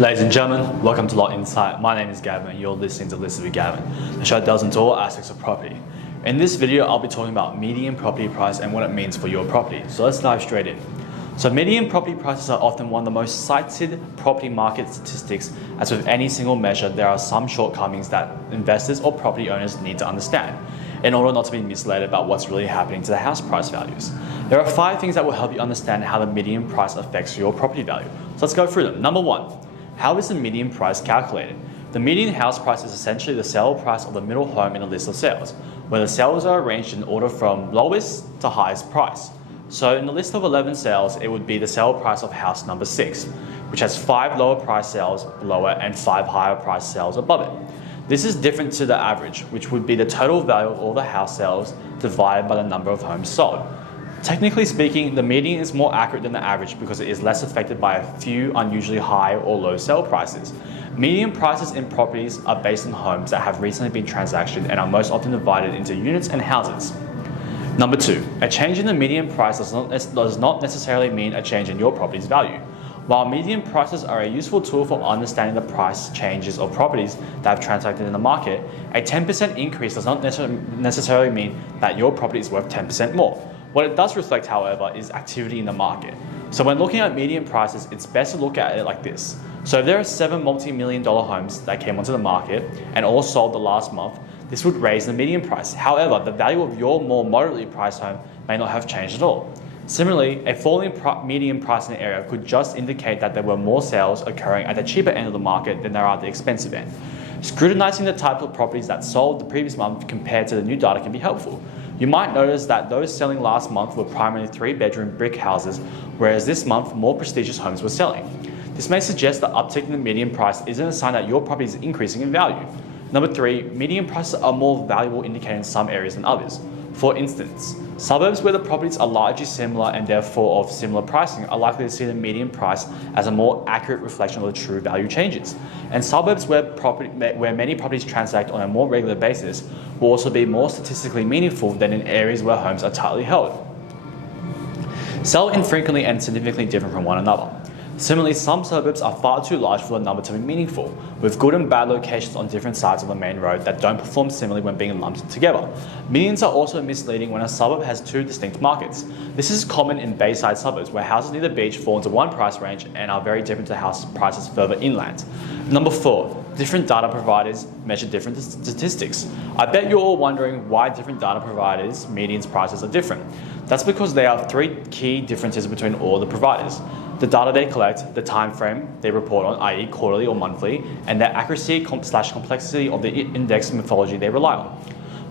Ladies and gentlemen, welcome to Lot Insight. My name is Gavin and you're listening to Listen with Gavin, the show that delves into all aspects of property. In this video, I'll be talking about median property price and what it means for your property. So let's dive straight in. So median property prices are often one of the most cited property market statistics. As with any single measure, there are some shortcomings that investors or property owners need to understand in order not to be misled about what's really happening to the house price values. There are 5 things that will help you understand how the median price affects your property value. So let's go through them. Number 1. How is the median price calculated? The median house price is essentially the sale price of the middle home in a list of sales, where the sales are arranged in order from lowest to highest price. So in the list of 11 sales, it would be the sale price of house number 6, which has 5 lower price sales below it and 5 higher price sales above it. This is different to the average, which would be the total value of all the house sales divided by the number of homes sold. Technically speaking, the median is more accurate than the average because it is less affected by a few unusually high or low sale prices. Median prices in properties are based on homes that have recently been transacted and are most often divided into units and houses. Number 2, a change in the median price does not necessarily mean a change in your property's value. While median prices are a useful tool for understanding the price changes of properties that have transacted in the market, a 10% increase does not necessarily mean that your property is worth 10% more. What it does reflect, however, is activity in the market. So when looking at median prices, it's best to look at it like this. So if there are 7 multi-million-dollar homes that came onto the market and all sold the last month, this would raise the median price. However, the value of your more moderately priced home may not have changed at all. Similarly, a falling median price in an area could just indicate that there were more sales occurring at the cheaper end of the market than there are at the expensive end. Scrutinizing the type of properties that sold the previous month compared to the new data can be helpful. You might notice that those selling last month were primarily 3-bedroom brick houses, whereas this month more prestigious homes were selling. This may suggest that uptick in the median price isn't a sign that your property is increasing in value. Number 3, median prices are more valuable indicator in some areas than others. For instance, suburbs where the properties are largely similar and therefore of similar pricing are likely to see the median price as a more accurate reflection of the true value changes. And suburbs where many properties transact on a more regular basis will also be more statistically meaningful than in areas where homes are tightly held. Sell infrequently and significantly different from one another. Similarly, some suburbs are far too large for the number to be meaningful, with good and bad locations on different sides of the main road that don't perform similarly when being lumped together. Medians are also misleading when a suburb has 2 distinct markets. This is common in bayside suburbs, where houses near the beach fall into one price range and are very different to house prices further inland. Number 4, different data providers measure different statistics. I bet you're all wondering why different data providers' median prices are different. That's because there are 3 key differences between all the providers: the data they collect, the time frame they report on, i.e. quarterly or monthly, and their accuracy / complexity of the index methodology they rely on.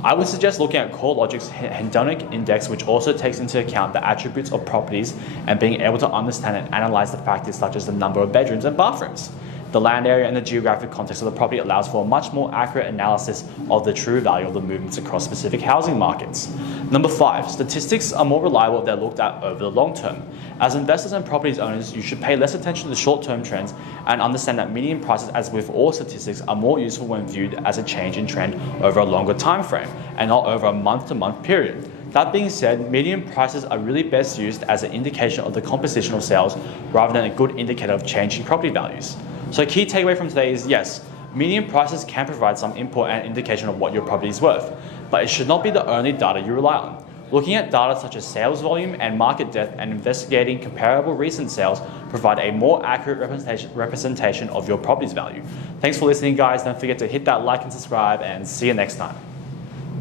I would suggest looking at CoreLogic's Hendonic Index, which also takes into account the attributes of properties and being able to understand and analyze the factors such as the number of bedrooms and bathrooms. The land area and the geographic context of the property allows for a much more accurate analysis of the true value of the movements across specific housing markets. Number 5, statistics are more reliable if they're looked at over the long term. As investors and properties owners, you should pay less attention to the short-term trends and understand that median prices, as with all statistics, are more useful when viewed as a change in trend over a longer time frame and not over a month-to-month period. That being said, median prices are really best used as an indication of the composition of sales rather than a good indicator of changing property values. So a key takeaway from today is yes, median prices can provide some input and indication of what your property is worth, but it should not be the only data you rely on. Looking at data such as sales volume and market depth and investigating comparable recent sales provide a more accurate representation of your property's value. Thanks for listening, guys. Don't forget to hit that like and subscribe, and see you next time.